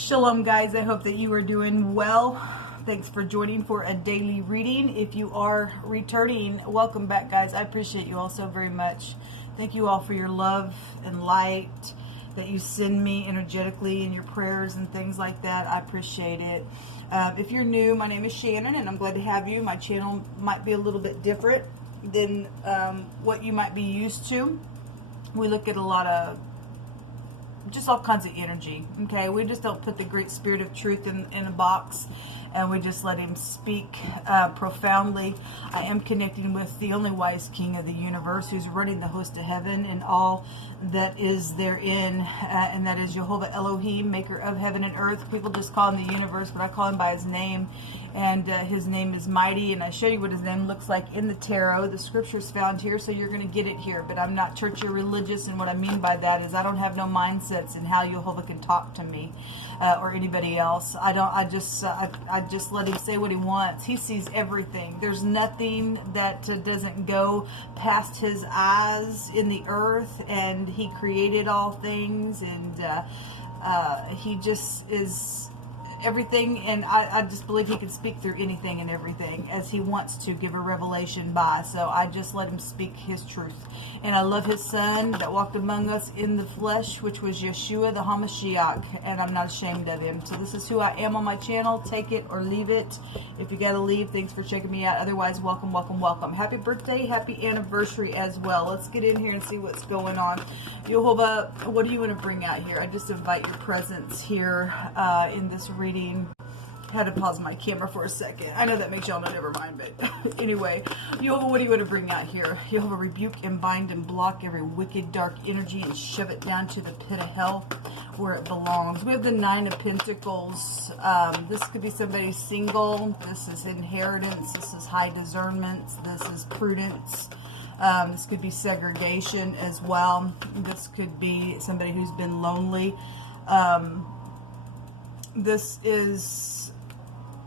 Shalom guys, I hope that you are doing well. Thanks for joining for a daily reading. If you are returning, welcome back guys. I appreciate you all so very much. Thank you all for your love and light that you send me energetically in your prayers and things like that. I appreciate it. If you're new, my name is Shannon and I'm glad to have you. My channel might be a little bit different than what you might be used to. We look at a lot of just all kinds of energy. Okay, we just don't put the great spirit of truth in a box and we just let him speak profoundly. I am connecting with the only wise king of the universe who's running the host of heaven and all that is therein, and that is Jehovah Elohim, maker of heaven and earth. People just call him the universe, but I call him by his name, and his name is mighty, and I show you what his name looks like in the tarot. The scripture's found here, so you're going to get it here, but I'm not church or religious, and what I mean by that is I don't have no mindsets in how Jehovah can talk to me or anybody else. I just let him say what he wants. He sees everything. There's nothing that doesn't go past his eyes in the earth, and he created all things, and he just is everything, and I just believe he can speak through anything and everything as he wants to give a revelation by. So I just let him speak his truth. And I love his son that walked among us in the flesh, which was Yeshua the HaMashiach, and I'm not ashamed of him. So this is who I am on my channel. Take it or leave it. If you gotta leave, thanks for checking me out. Otherwise, welcome, welcome, welcome. Happy birthday, happy anniversary as well. Let's get in here and see what's going on. Jehovah, what do you want to bring out here? I just invite your presence here in this reading. I had to pause my camera for a second. I know that makes y'all know, never mind, but anyway, Jehovah, what do you want to bring out here? Jehovah, rebuke and bind and block every wicked, dark energy and shove it down to the pit of hell where it belongs. We have the Nine of Pentacles. This could be somebody single. This is inheritance. This is high discernment. This is prudence. This could be segregation as well. This could be somebody who's been lonely. This is,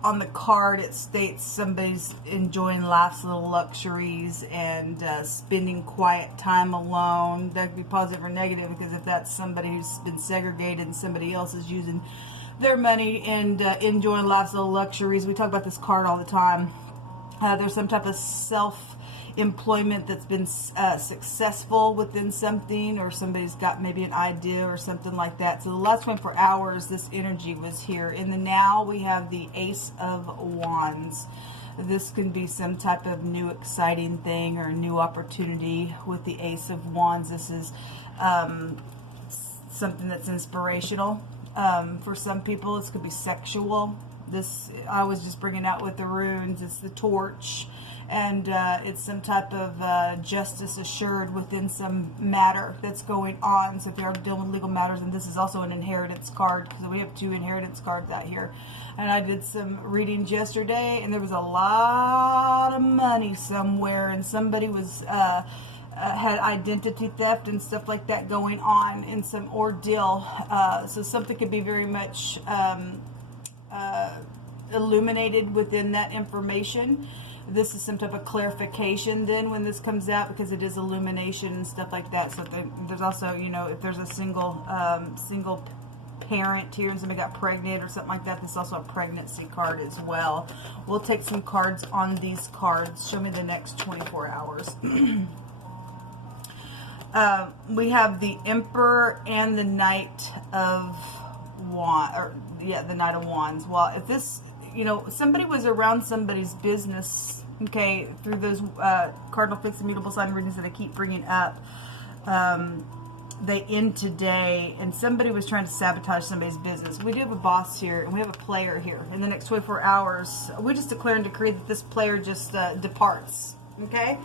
on the card, it states somebody's enjoying life's little luxuries and spending quiet time alone. That could be positive or negative, because if that's somebody who's been segregated and somebody else is using their money and enjoying life's little luxuries, we talk about this card all the time. There's some type of self-employment that's been successful within something, or somebody's got maybe an idea or something like that. So the last 24 hours, this energy was here. In the now, we have the Ace of Wands. This can be some type of new exciting thing or a new opportunity with the Ace of Wands. This is something that's inspirational. For some people, this could be sexual. This, I was just bringing out with the runes, it's the torch, and it's some type of justice assured within some matter that's going on. So if you're dealing with legal matters, and this is also an inheritance card, because we have 2 inheritance cards out here. And I did some readings yesterday, and there was a lot of money somewhere, and somebody was had identity theft and stuff like that going on in some ordeal. So something could be very much illuminated within that information. This is some type of clarification then when this comes out, because it is illumination and stuff like that. So there's also, you know, if there's a single parent here and somebody got pregnant or something like that, this is also a pregnancy card as well. We'll take some cards on these cards. Show me the next 24 hours. We have the Emperor and the Knight of Wands, or yeah, the Knight of Wands. Well, if this, you know, somebody was around somebody's business, okay, through those cardinal fixed immutable sign readings that I keep bringing up, they end today, and somebody was trying to sabotage somebody's business. We do have a boss here, and we have a player here. In the next 24 hours, we just declare and decree that this player just departs, okay?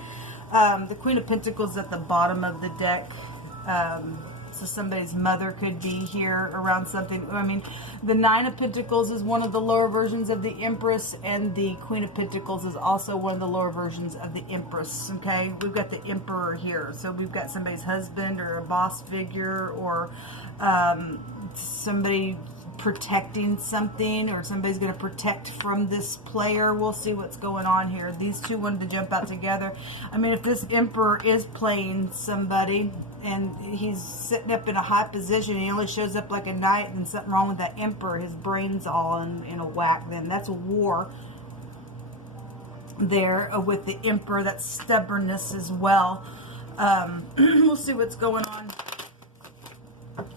The Queen of Pentacles at the bottom of the deck. So somebody's mother could be here around something. I mean, the Nine of Pentacles is one of the lower versions of the Empress, and the Queen of Pentacles is also one of the lower versions of the Empress, okay? We've got the Emperor here. So we've got somebody's husband or a boss figure, or somebody protecting something, or somebody's going to protect from this player. We'll see what's going on here. These two wanted to jump out together. I mean, if this Emperor is playing somebody, and he's sitting up in a high position. He only shows up like a knight, and something wrong with that emperor. His brain's all in a whack. Then that's a war there with the emperor. That's stubbornness as well. We'll see what's going on.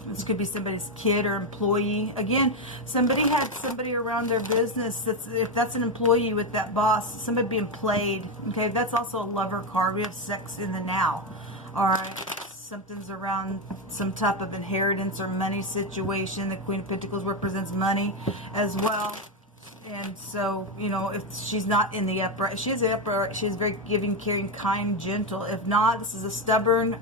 This could be somebody's kid or employee. Again, somebody had somebody around their business. If that's an employee with that boss, somebody being played. Okay, that's also a lover card. We have sex in the now. All right, something's around some type of inheritance or money situation. The Queen of Pentacles represents money as well. And so, you know, if she's not in the upright, she is upright. She is very giving, caring, kind, gentle. If not, this is a stubborn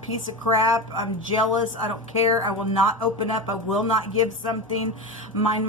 piece of crap. I'm jealous. I don't care. I will not open up. I will not give something. Mine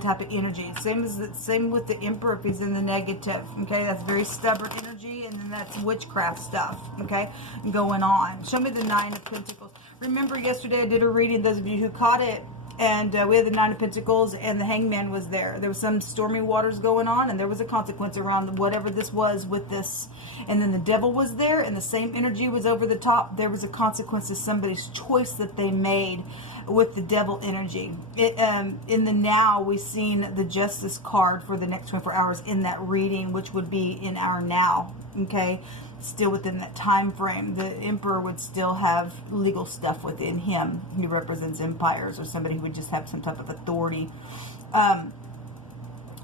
type of energy. Same with the Emperor if he's in the negative. Okay, that's very stubborn energy, and then that's witchcraft stuff. Okay, going on. Show me the Nine of Pentacles. Remember, yesterday I did a reading. Those of you who caught it. And we had the Nine of Pentacles, and the Hangman was there. There was some stormy waters going on, and there was a consequence around whatever this was with this. And then the Devil was there, and the same energy was over the top. There was a consequence to somebody's choice that they made with the Devil energy. In the now, we've seen the Justice card for the next 24 hours in that reading, which would be in our now. Okay, still within that time frame. The Emperor would still have legal stuff within him. He represents empires, or somebody who would just have some type of authority.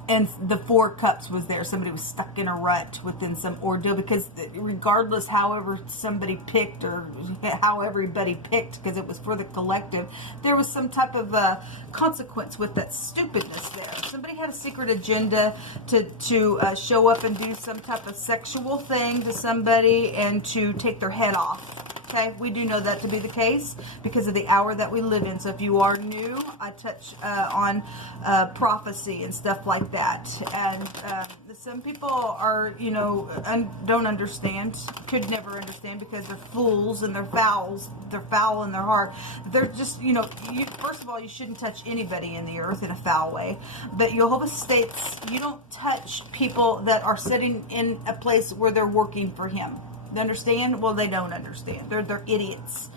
And the Four Cups was there. Somebody was stuck in a rut within some ordeal, because regardless, however somebody picked, or how everybody picked, because it was for the collective, there was some type of consequence with that stupidness there. Somebody had a secret agenda to show up and do some type of sexual thing to somebody and to take their head off. Okay, we do know that to be the case because of the hour that we live in. So if you are new, I touch on prophecy and stuff like that. And some people are, you know, don't understand, could never understand, because they're fools and they're fouls. They're foul in their heart. They're just, you know, first of all, you shouldn't touch anybody in the earth in a foul way. But Jehovah states you don't touch people that are sitting in a place where they're working for him. They understand? Well, they don't understand. They're idiots.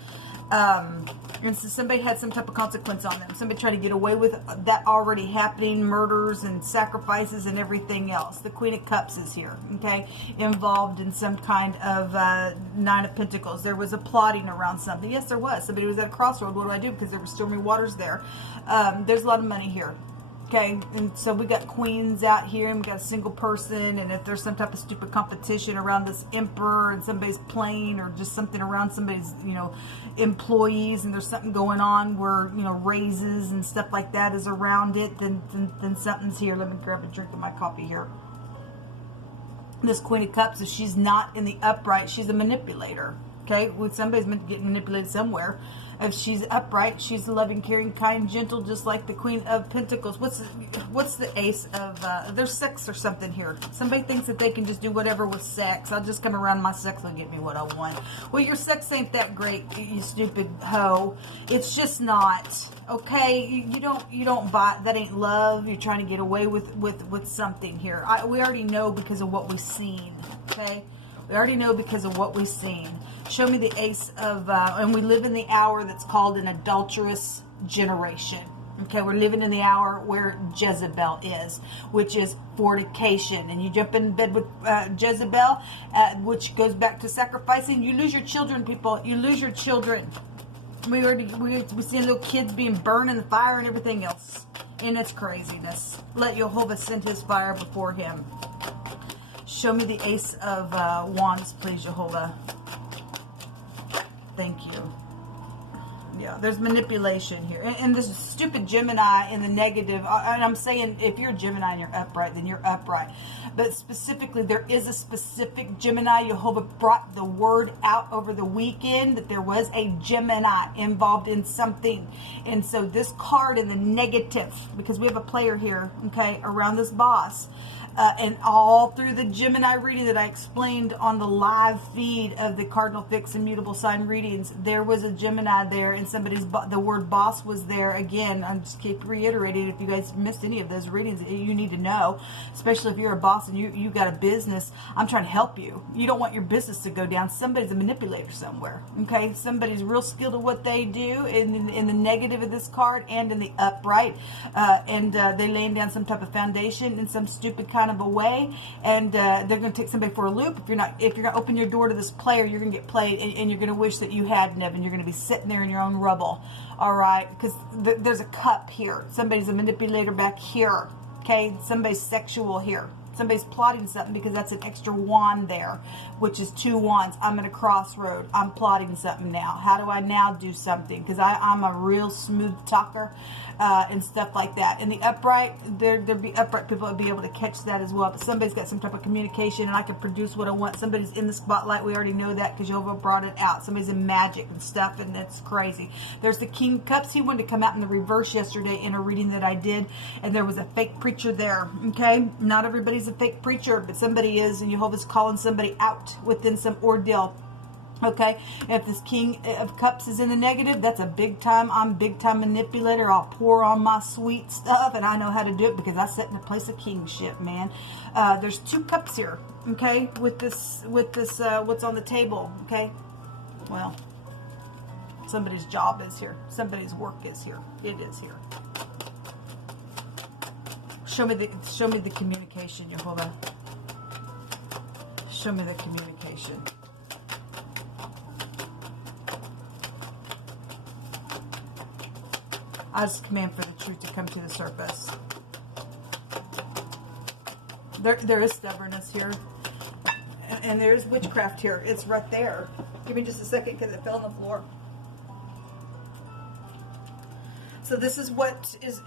And so somebody had some type of consequence on them. Somebody tried to get away with that already happening, murders and sacrifices and everything else. The Queen of Cups is here, okay? Involved in some kind of Nine of Pentacles. There was a plotting around something. Yes, there was. Somebody was at a crossroad. What do I do? Because there were stormy waters there. There's a lot of money here. Okay, and so we got queens out here, and we got a single person, and if there's some type of stupid competition around this emperor and somebody's plane, or just something around somebody's, you know, employees, and there's something going on where, you know, raises and stuff like that is around it, then something's here. Let me grab a drink of my coffee here. This Queen of Cups, if she's not in the upright, she's a manipulator. Okay, when somebody's getting manipulated somewhere. If she's upright, she's loving, caring, kind, gentle, just like the Queen of Pentacles. What's the Ace of, there's sex or something here. Somebody thinks that they can just do whatever with sex. I'll just come around, my sex will get me what I want. Well, your sex ain't that great, you stupid hoe. It's just not. Okay, you don't buy, that ain't love. You're trying to get away with something here. We already know because of what we've seen. Okay, we already know because of what we've seen. Show me the Ace of, and we live in the hour that's called an adulterous generation. Okay, we're living in the hour where Jezebel is, which is fornication. And you jump in bed with Jezebel, which goes back to sacrificing. You lose your children, people. You lose your children. We see little kids being burned in the fire and everything else. And it's craziness. Let Jehovah send his fire before him. Show me the Ace of Wands, please, Jehovah. Thank you. Yeah, there's manipulation here. And this stupid Gemini in the negative, and I'm saying if you're a Gemini and you're upright, then you're upright. But specifically, there is a specific Gemini. Jehovah brought the word out over the weekend that there was a Gemini involved in something. And so this card in the negative, because we have a player here, okay, around this boss, And all through the Gemini reading that I explained on the live feed of the Cardinal Fixed and Mutable Sign readings, there was a Gemini there, and the word boss was there. Again, I just keep reiterating, if you guys missed any of those readings, you need to know, especially if you're a boss and you got a business. I'm trying to help you. You don't want your business to go down. Somebody's a manipulator somewhere, okay? Somebody's real skilled at what they do in the negative of this card and in the upright, and they laying down some type of foundation in some stupid kind of a way, and they're going to take somebody for a loop. If you're going to open your door to this player, you're going to get played, and you're going to wish that you hadn't have, and you're going to be sitting there in your own rubble. All right, because there's a cup here. Somebody's a manipulator back here. Okay, somebody's sexual here. Somebody's plotting something because that's an extra wand there, which is 2 wands. I'm at a crossroad. I'm plotting something now. How do I now do something? Because I'm a real smooth talker and stuff like that. In the upright, there'd be upright people that would be able to catch that as well. But somebody's got some type of communication, and I can produce what I want. Somebody's in the spotlight. We already know that because Jehovah brought it out. Somebody's in magic and stuff, and that's crazy. There's the King of Cups. He wanted to come out in the reverse yesterday in a reading that I did, and there was a fake preacher there. Okay, not everybody's a fake preacher, but somebody is, and Jehovah's calling somebody out within some ordeal. Okay, if this King of Cups is in the negative, that's a big time. I'm big time manipulator. I'll pour on my sweet stuff, and I know how to do it because I sit in the place of kingship, man. There's 2 cups here. Okay, with this what's on the table. Okay, well, somebody's job is here. Somebody's work is here. It is here. Show me the communication, Jehovah. Show me the communication. I just command for the truth to come to the surface. There is stubbornness here. And there is witchcraft here. It's right there. Give me just a second because it fell on the floor. So this is what is,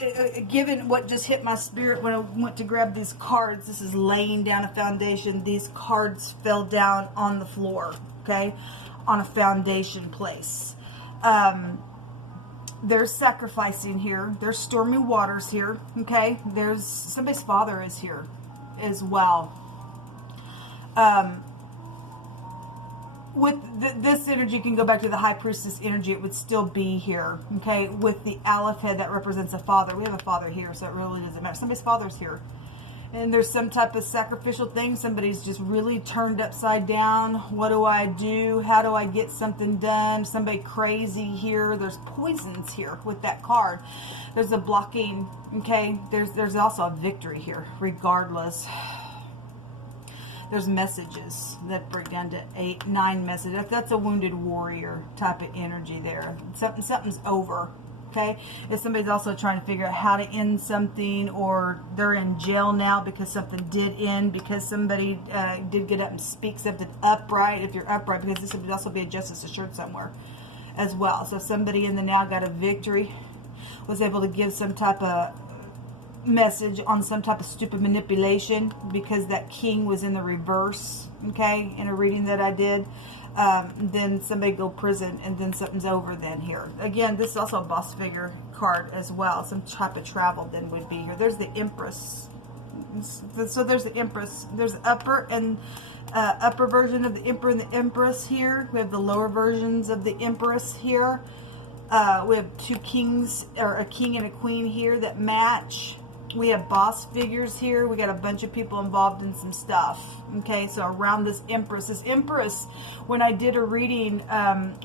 given what just hit my spirit when I went to grab these cards, this is laying down a foundation. These cards fell down on the floor, okay, on a foundation place. There's sacrificing here. There's stormy waters here, okay. There's somebody's father is here as well. With this energy can go back to the High Priestess energy. It would still be here, okay? With the Aleph head that represents a father. We have a father here, so it really doesn't matter. Somebody's father's here. And there's some type of sacrificial thing. Somebody's just really turned upside down. What do I do? How do I get something done? Somebody crazy here. There's poisons here with that card. There's a blocking, okay? There's also a victory here, regardless. There's messages that break down to 8, 9 messages. That's a wounded warrior type of energy there. Something's over, okay? If somebody's also trying to figure out how to end something, or they're in jail now because something did end, because somebody did get up and speak something upright. If you're upright, because this would also be a justice assured somewhere as well. So if somebody in the now got a victory, was able to give some type of message on some type of stupid manipulation because that king was in the reverse, okay, in a reading that I did, then somebody go prison, and then something's over then here. Again, this is also a boss figure card as well. Some type of travel then would be here. There's the Empress. So there's the Empress. There's the upper and upper version of the Emperor and the Empress here. We have the lower versions of the Empress here. We have 2 kings, or a king and a queen here that match. We have boss figures here. We got a bunch of people involved in some stuff. Okay, so around this Empress. This Empress, when I did a reading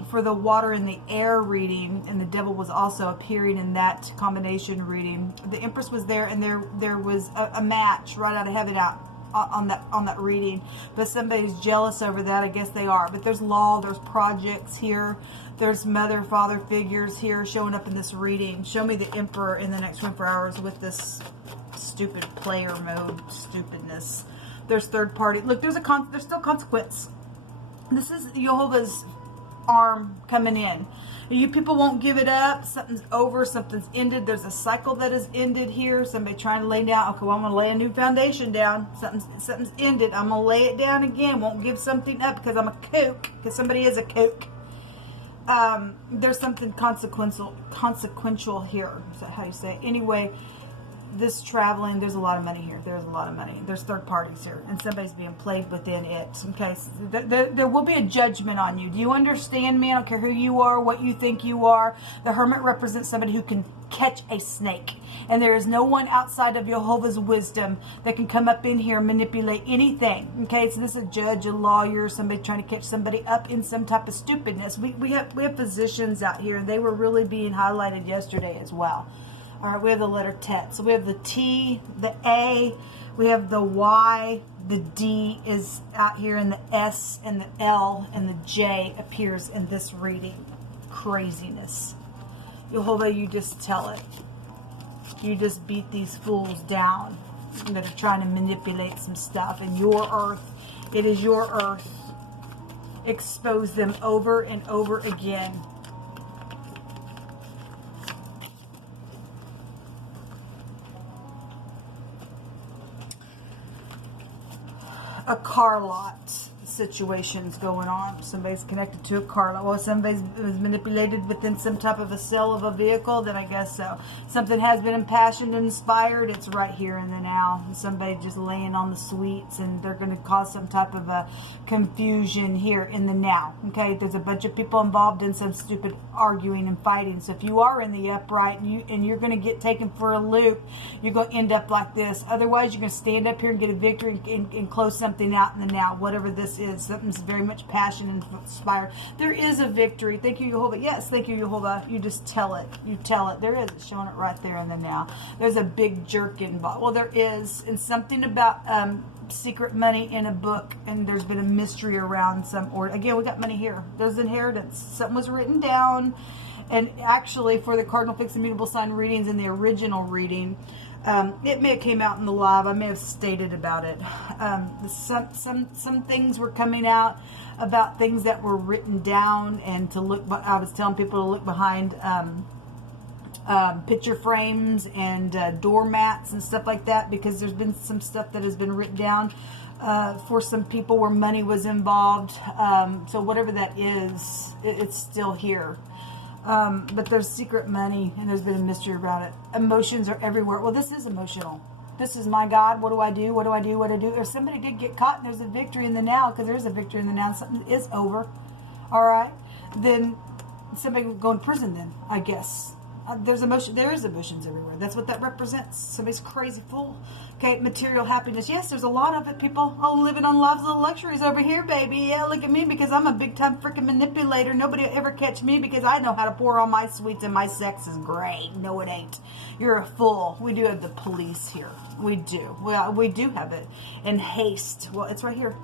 for the water and the air reading, and the devil was also appearing in that combination reading, the Empress was there, and there was a match right out of heaven out on that reading. But somebody's jealous over that. I guess they are. But there's law, there's projects here. There's mother, father figures here showing up in this reading. Show me the Emperor in the next 24 hours with this stupid player mode stupidness. There's third party. Look, there's still consequence. This is Jehovah's arm coming in. You people won't give it up. Something's over. Something's ended. There's a cycle that is ended here. Somebody trying to lay down. Okay, well, I'm going to lay a new foundation down. Something's ended. I'm going to lay it down again. Won't give something up because I'm a kook. Because somebody is a kook. There's something consequential here. Is that how you say it? Anyway, this traveling, there's a lot of money here. There's a lot of money. There's third parties here, and somebody's being played within it. Okay, so there will be a judgment on you. Do you understand me? I don't care who you are, what you think you are. The Hermit represents somebody who can catch a snake, and there is no one outside of Jehovah's wisdom that can come up in here and manipulate anything. Okay, so this is a judge, a lawyer, somebody trying to catch somebody up in some type of stupidness. We have physicians out here. They were really being highlighted yesterday as well. All right, we have the letter Tet. So we have the T, the A, we have the Y, the D is out here, and the S and the L and the J appears in this reading. Craziness. Jehovah, you just tell it. You just beat these fools down that are trying to manipulate some stuff. And your earth, it is your earth. Expose them over and over again. A car lot situations going on. Somebody's connected to a car lot. Well, somebody was manipulated within some type of a cell of a vehicle, then I guess so. Something has been impassioned and inspired. It's right here in the now. Somebody just laying on the sweets, and they're going to cause some type of a confusion here in the now. Okay, there's a bunch of people involved in some stupid arguing and fighting. So if you are in the upright and you're going to get taken for a loop, you're going to end up like this. Otherwise, you're going to stand up here and get a victory and close something out in the now, whatever this is. Something's very much passion and inspired. There is a victory. Thank you, Jehovah. Yes, thank you, Jehovah. You just tell it. You tell it. There is. It's showing it right there in the now. There's a big jerk involved. Well, there is. And something about secret money in a book, and there's been a mystery around some, or again, we got money here. There's inheritance. Something was written down. And actually, for the Cardinal Fixed and Mutable Sign readings in the original reading, it may have came out in the live. I may have stated about it. Some things were coming out about things that were written down, and to look. I was telling people to look behind picture frames and doormats and stuff like that, because there's been some stuff that has been written down for some people where money was involved. So whatever that is, it's still here. But there's secret money, and there's been a mystery about it. Emotions are everywhere. Well, this is emotional. This is my God. What do I do? What do I do? What do I do? If somebody did get caught and there's a victory in the now, because there's a victory in the now, something is over. All right. Then somebody would go in prison then, I guess. There's emotion. There is emotions everywhere. That's what that represents. Somebody's crazy fool. Okay, material happiness. Yes, there's a lot of it, people. Oh, living on love's little luxuries over here, baby. Yeah, look at me, because I'm a big-time freaking manipulator. Nobody will ever catch me, because I know how to pour on my sweets, and my sex is great. No, it ain't. You're a fool. We do have the police here. We do. Well, we do have it. And haste. Well, it's right here.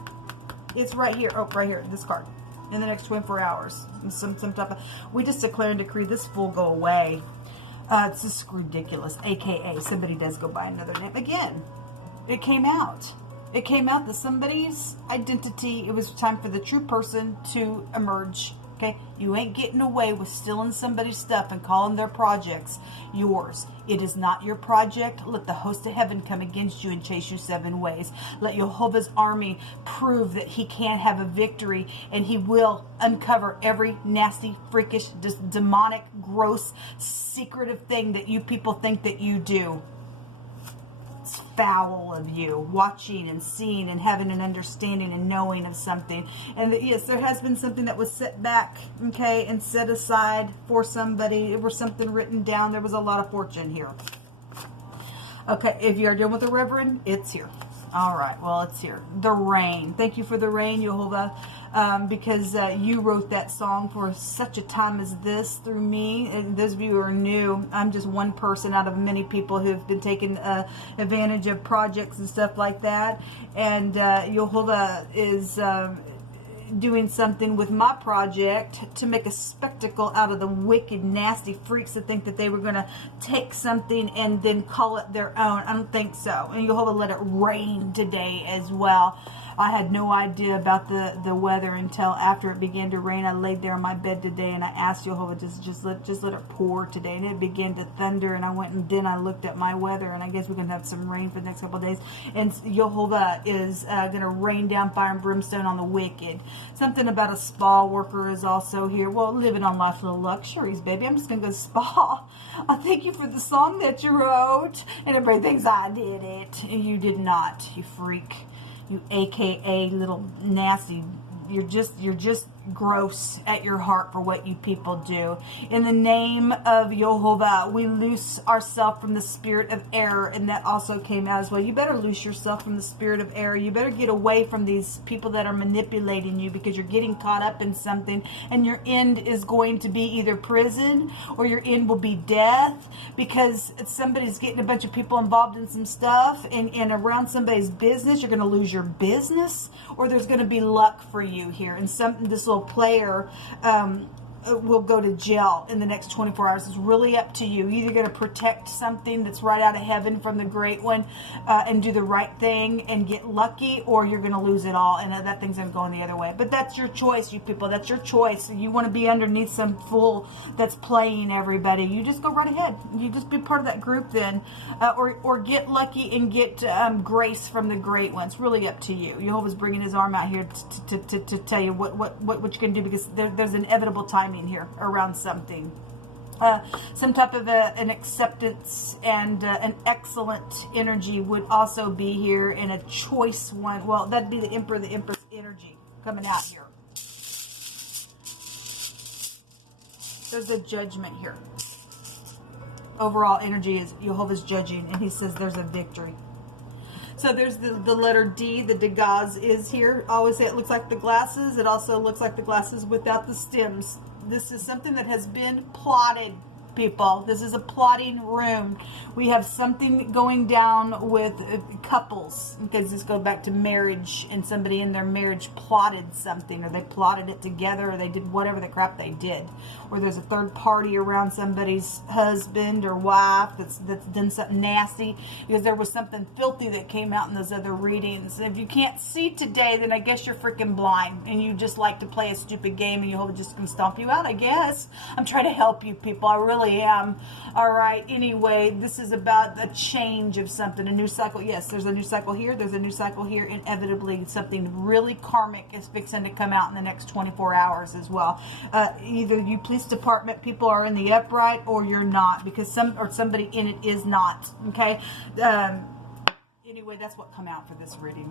It's right here. Oh, right here. This card. In the next 24 hours. Some type of, we just declare and decree this fool go away. It's just ridiculous. AKA, somebody does go by another name. Again, it came out. It came out that somebody's identity, it was time for the true person to emerge. Okay? You ain't getting away with stealing somebody's stuff and calling their projects yours. It is not your project. Let the host of heaven come against you and chase you 7 ways. Let Jehovah's army prove that he can have a victory, and he will uncover every nasty, freakish, demonic, gross, secretive thing that you people think that you do. It's foul of you, watching and seeing and having an understanding and knowing of something. And that, yes, there has been something that was set back, okay, and set aside for somebody. There was something written down. There was a lot of fortune here. Okay, if you are dealing with the Reverend, it's here. All right, well, it's here. The rain. Thank you for the rain, Jehovah, because you wrote that song for such a time as this through me. And those of you who are new, I'm just one person out of many people who've been taking advantage of projects and stuff like that. And Jehovah is doing something with my project to make a spectacle out of the wicked, nasty freaks that think that they were going to take something and then call it their own. I don't think so. And Jehovah let it rain today as well. I had no idea about the weather until after it began to rain. I laid there on my bed today and I asked Jehovah, just let it pour today. And it began to thunder, and I went and then I looked at my weather, and I guess we're going to have some rain for the next couple of days. And Jehovah is going to rain down fire and brimstone on the wicked. Something about a spa worker is also here. Well, living on life's little luxuries, baby. I'm just going to go spa. I thank you for the song that you wrote. And everybody thinks I did it. And you did not, you freak. You AKA little nasty. You're just gross at your heart for what you people do. In the name of Jehovah, we loose ourselves from the spirit of error, and that also came out as well. You better loose yourself from the spirit of error. You better get away from these people that are manipulating you, because you're getting caught up in something, and your end is going to be either prison or your end will be death, because somebody's getting a bunch of people involved in some stuff and around somebody's business. You're going to lose your business, or there's going to be luck for you here, and this little player will go to jail in the next 24 hours. It's really up to you. You're either going to protect something that's right out of heaven from the great one and do the right thing and get lucky, or you're going to lose it all, and that thing's going to go in the other way. But that's your choice, you people. That's your choice. You want to be underneath some fool that's playing everybody, you just go right ahead. You just be part of that group then, or get lucky and get grace from the great one. It's really up to you. Jehovah's bringing his arm out here to tell you what you can do, because there's inevitable timing here around something. Some type of an acceptance and an excellent energy would also be here, in a choice one. Well, that'd be the Emperor, the Empress energy coming out here. There's a judgment here. Overall energy is Jehovah's judging, and he says there's a victory. So there's the letter D, the Degaz is here. I always say it looks like the glasses. It also looks like the glasses without the stems. This is something that has been plotted, people. This is a plotting room. We have something going down with couples, because this goes back to marriage, and somebody in their marriage plotted something, or they plotted it together, or they did whatever the crap they did. Or there's a third party around somebody's husband or wife that's done something nasty, because there was something filthy that came out in those other readings. And if you can't see today, then I guess you're freaking blind, and you just like to play a stupid game, and Jehovah just gonna stomp you out, I guess. I'm trying to help you people. I really am. All right. Anyway, this is about a change of something, a new cycle. Yes, there's a new cycle here. There's a new cycle here. Inevitably, something really karmic is fixing to come out in the next 24 hours as well. Either you police department people are in the upright, or you're not, because somebody in it is not. Okay. Anyway, that's what come out for this reading.